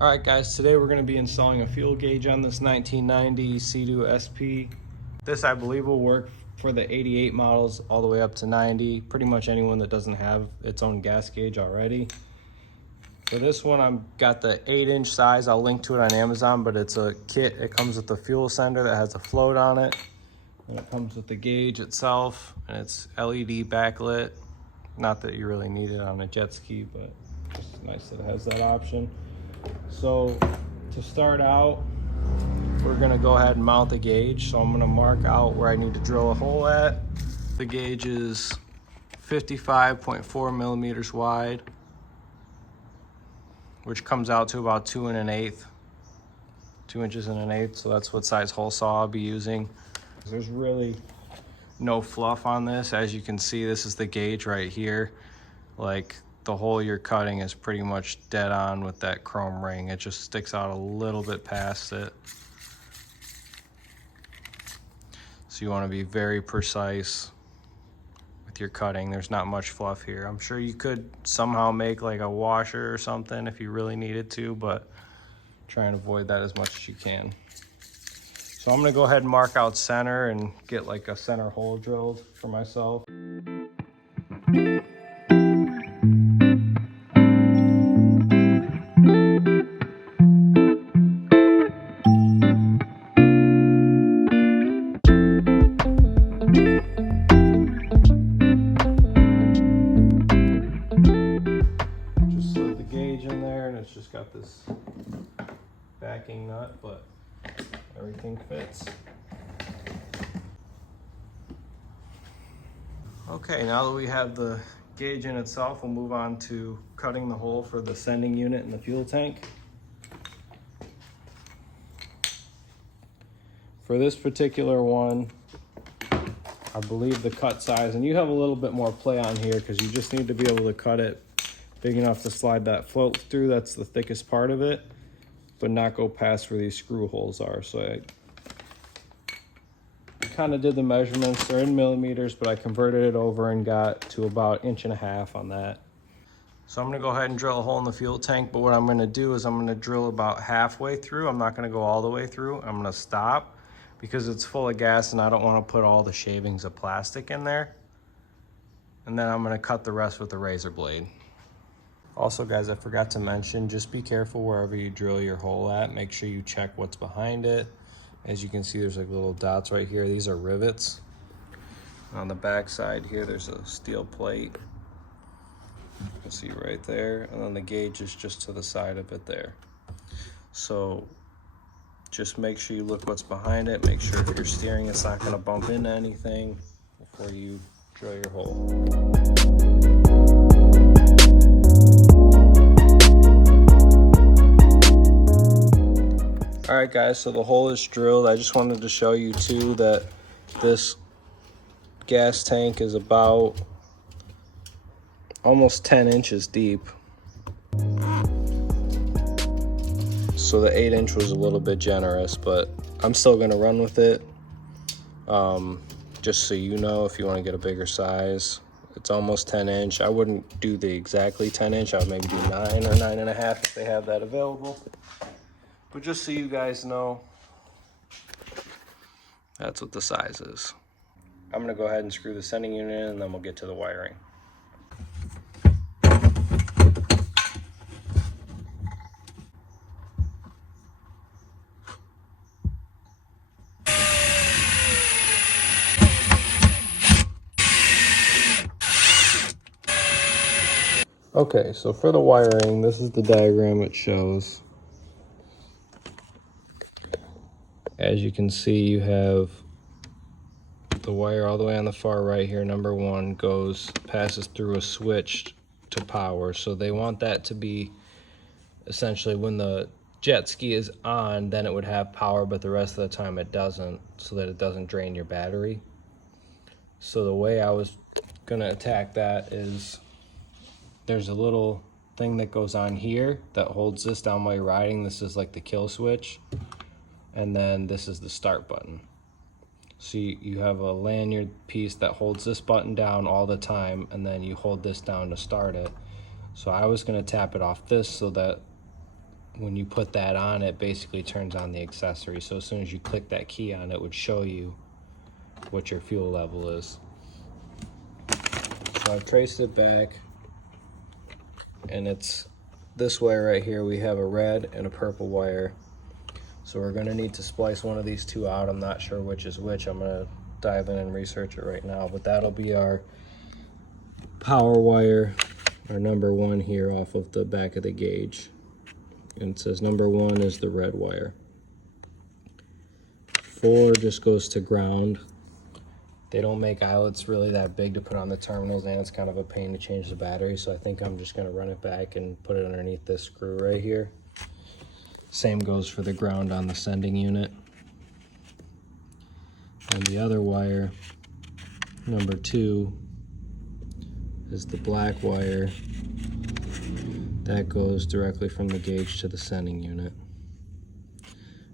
All right, guys, today we're going to be installing a fuel gauge on this 1990 Seadoo SP. This, I believe, will work for the 88 models all the way up to 90. Pretty much anyone that doesn't have its own gas gauge already. For this one, I've got the 8-inch size. I'll link to it on Amazon, but it's a kit. It comes with the fuel sender that has a float on it. And it comes with the gauge itself, and it's LED backlit. Not that you really need it on a Jetski, but it's nice that it has that option. So to start out, we're gonna go ahead and mount the gauge. So I'm gonna mark out where I need to drill a hole at. The gauge is 55.4 millimeters wide, which comes out to about 2 1/8, 2 inches and 1/8. So that's what size hole saw I'll be using. There's really no fluff on this. As you can see, this is the gauge right here. Like, the hole you're cutting is pretty much dead on with that chrome ring. It just sticks out a little bit past it. So you want to be very precise with your cutting. There's not much fluff here. I'm sure you could somehow make like a washer or something if you really needed to, but try and avoid that as much as you can. So I'm going to go ahead and mark out center and get like a center hole drilled for myself. Just got this backing nut, but everything fits. Okay, now that we have the gauge in itself, we'll move on to cutting the hole for the sending unit in the fuel tank. For this particular one, I believe the cut size, and you have a little bit more play on here because you just need to be able to cut it big enough to slide that float through. That's the thickest part of it, but not go past where these screw holes are. So I kind of did the measurements. They're in millimeters, but I converted it over and got to about 1.5 inches on that. So I'm gonna go ahead and drill a hole in the fuel tank, but what I'm gonna do is I'm gonna drill about halfway through. I'm not gonna go all the way through. I'm gonna stop because it's full of gas and I don't wanna put all the shavings of plastic in there. And then I'm gonna cut the rest with a razor blade. Also, guys, I forgot to mention, just be careful wherever you drill your hole at. Make sure you check what's behind it. As you can see, there's like little dots right here. These are rivets. On the back side here, there's a steel plate. You can see right there. And then the gauge is just to the side of it there. So just make sure you look what's behind it. Make sure if you're steering, it's not gonna bump into anything before you drill your hole. All right, guys, so the hole is drilled. I just wanted to show you too that this gas tank is about almost 10 inches deep. So the 8-inch was a little bit generous, but I'm still gonna run with it. Just so you know, if you wanna get a bigger size, it's almost 10-inch. I wouldn't do the exactly 10-inch. I would maybe do 9 or 9.5 if they have that available. But just so you guys know, that's what the size is. I'm gonna go ahead and screw the sending unit in and then we'll get to the wiring. Okay, so for the wiring, this is the diagram it shows. As you can see, you have the wire all the way on the far right here. Number 1 passes through a switch to power. So they want that to be essentially when the jet ski is on, then it would have power, but the rest of the time it doesn't, so that it doesn't drain your battery. So the way I was gonna attack that is there's a little thing that goes on here that holds this down while you're riding. This is like the kill switch. And then this is the start button. So you have a lanyard piece that holds this button down all the time, and then you hold this down to start it. So I was going to tap it off this so that when you put that on, it basically turns on the accessory. So as soon as you click that key on, it would show you what your fuel level is. So I've traced it back, and it's this way right here. We have a red and a purple wire. So we're gonna need to splice one of these two out. I'm not sure which is which. I'm gonna dive in and research it right now, but that'll be our power wire, our number 1 here off of the back of the gauge. And it says number 1 is the red wire. 4 just goes to ground. They don't make eyelets really that big to put on the terminals, and it's kind of a pain to change the battery, so I think I'm just gonna run it back and put it underneath this screw right here. Same goes for the ground on the sending unit. And the other wire, number 2, is the black wire. That goes directly from the gauge to the sending unit.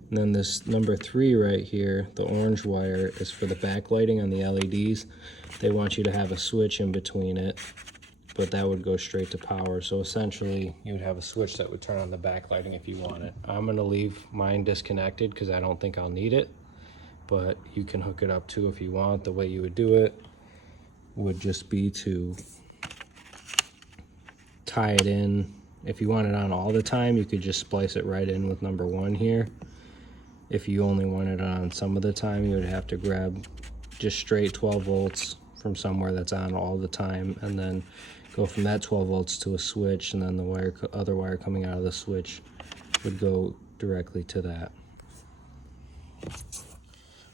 And then this number 3 right here, the orange wire, is for the backlighting on the LEDs. They want you to have a switch in between it, but that would go straight to power. So essentially, you would have a switch that would turn on the backlighting if you want it. I'm gonna leave mine disconnected because I don't think I'll need it, but you can hook it up too if you want. The way you would do it would just be to tie it in. If you want it on all the time, you could just splice it right in with number 1 here. If you only wanted it on some of the time, you would have to grab just straight 12 volts from somewhere that's on all the time, and then go from that 12 volts to a switch, and then the other wire coming out of the switch would go directly to that.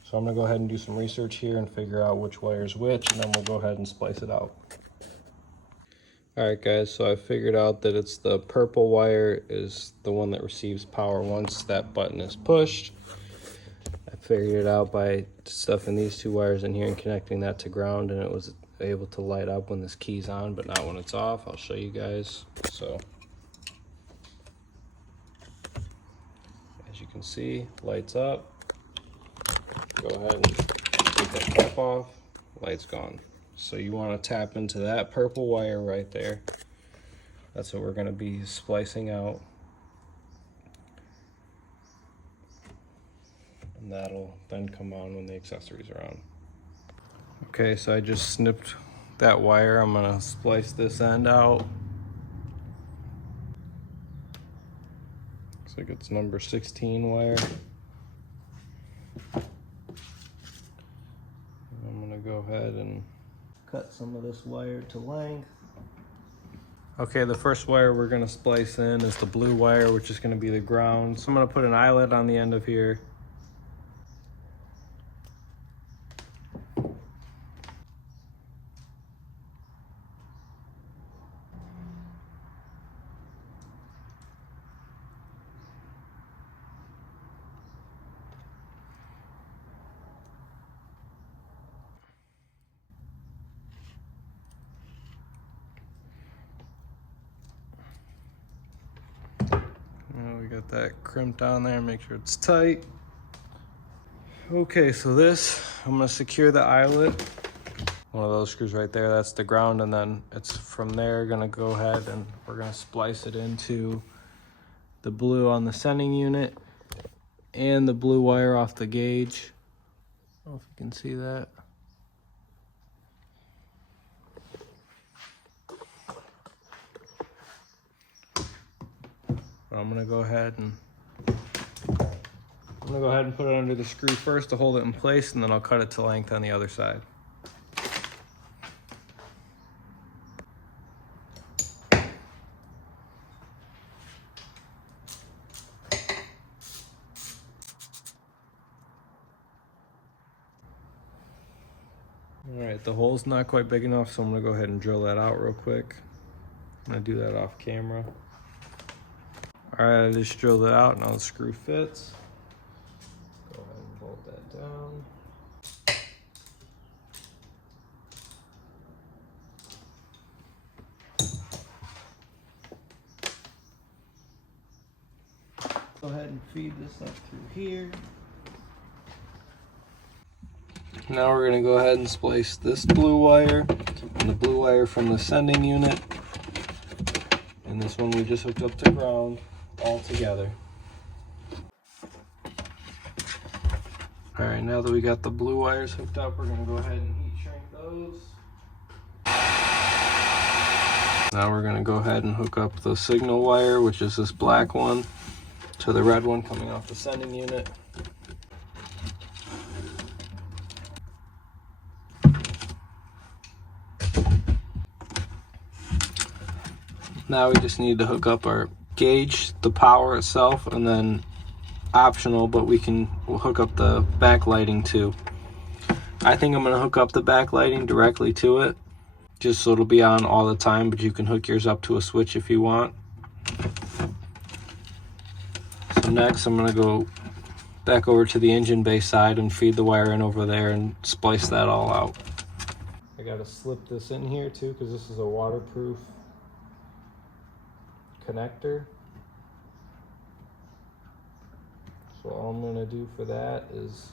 So I'm gonna go ahead and do some research here and figure out which wire is which, and then we'll go ahead and splice it out. Alright guys, so I figured out that it's the purple wire is the one that receives power once that button is pushed. I figured it out by stuffing these 2 wires in here and connecting that to ground, and it was able to light up when this key's on, but not when it's off. I'll show you guys. So, as you can see, lights up. Go ahead and take that cap off, light's gone. So you want to tap into that purple wire right there. That's what we're going to be splicing out. And that'll then come on when the accessories are on. Okay, so I just snipped that wire. I'm going to splice this end out. Looks like it's number 16 wire. I'm going to go ahead and cut some of this wire to length. Okay, the first wire we're gonna splice in is the blue wire, which is gonna be the ground. So I'm gonna put an eyelet on the end of here. We got that crimped on there, make sure it's tight. Okay, so this, I'm gonna secure the eyelet. One of those screws right there, that's the ground, and then it's from there gonna go ahead and we're gonna splice it into the blue on the sending unit and the blue wire off the gauge. I don't know if you can see that. I'm gonna go ahead and put it under the screw first to hold it in place, and then I'll cut it to length on the other side. All right, the hole's not quite big enough, so I'm gonna go ahead and drill that out real quick. I'm gonna do that off camera. All right, I just drilled it out, now the screw fits. Go ahead and bolt that down. Go ahead and feed this up through here. Now we're gonna go ahead and splice this blue wire and the blue wire from the sending unit. And this one we just hooked up to ground. all together. All right, now that we got the blue wires hooked up, we're gonna go ahead and heat shrink those. Now we're gonna go ahead and hook up the signal wire, which is this black one, to the red one coming off the sending unit. Now we just need to hook up our gauge, the power itself, and then optional, but we'll hook up the backlighting too. I think I'm gonna hook up the backlighting directly to it, just so it'll be on all the time, but you can hook yours up to a switch if you want. So next I'm gonna go back over to the engine bay side and feed the wire in over there and splice that all out. I gotta slip this in here too, because this is a waterproof connector. So all I'm gonna do for that is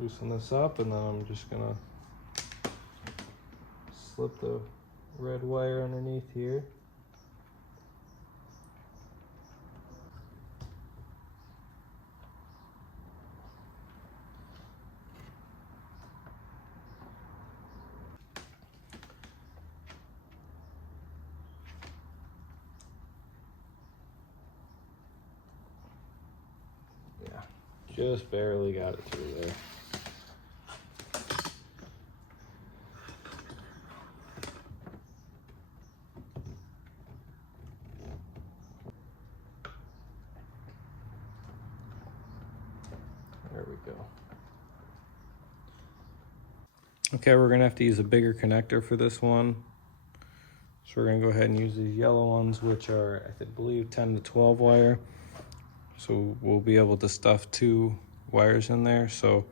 loosen this up, and then I'm just gonna slip the red wire underneath here. Yeah, just barely got it through there. There we go. Okay, we're gonna have to use a bigger connector for this one. So we're gonna go ahead and use these yellow ones, which are, I believe, 10 to 12 wire. So we'll be able to stuff 2 wires in there. So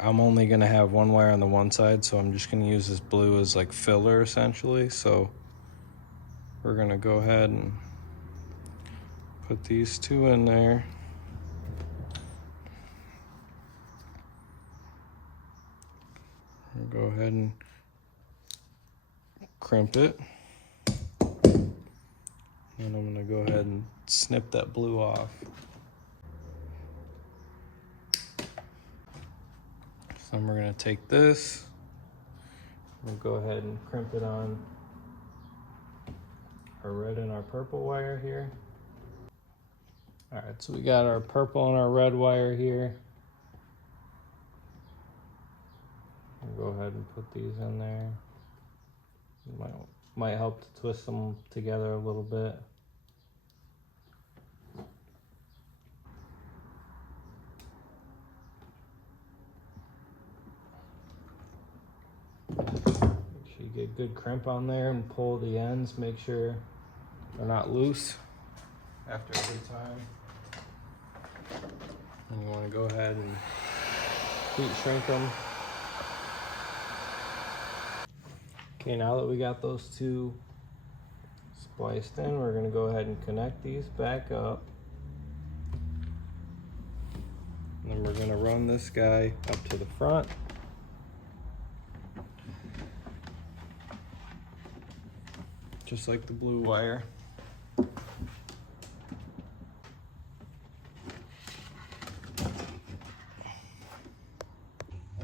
I'm only gonna have 1 wire on the one side, so I'm just gonna use this blue as like filler essentially. So we're gonna go ahead and put these 2 in there. Go ahead and crimp it. And I'm gonna go ahead and snip that blue off. So then we're gonna take this, we'll go ahead and crimp it on our red and our purple wire here. All right, so we got our purple and our red wire here. We'll go ahead and put these in there. Might help to twist them together a little bit. Make sure you get good crimp on there and pull the ends. Make sure they're not loose after every time. And you want to go ahead and heat shrink them. Okay, now that we got those 2 spliced in, we're going to go ahead and connect these back up. And then we're going to run this guy up to the front. Just like the blue wire.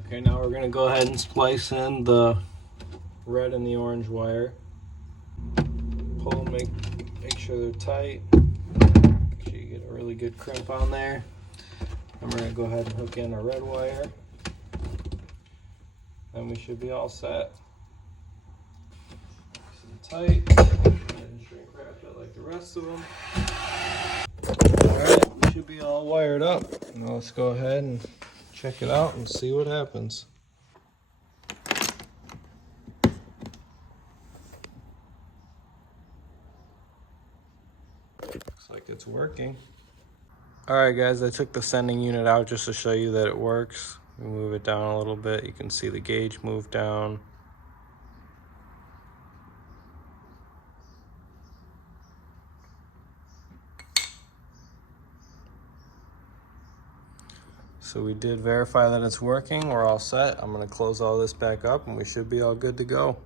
Okay, now we're going to go ahead and splice in the red and the orange wire. Pull, make sure they're tight. Make sure you get a really good crimp on there. And we're gonna go ahead and hook in our red wire. Then we should be all set. Nice and tight. And shrink wrap it like the rest of them. All right, we should be all wired up. Now let's go ahead and check it out and see what happens. Looks like it's working. All right, guys, I took the sending unit out just to show you that it works. We move it down a little bit. You can see the gauge move down. So we did verify that it's working. We're all set. I'm gonna close all this back up and we should be all good to go.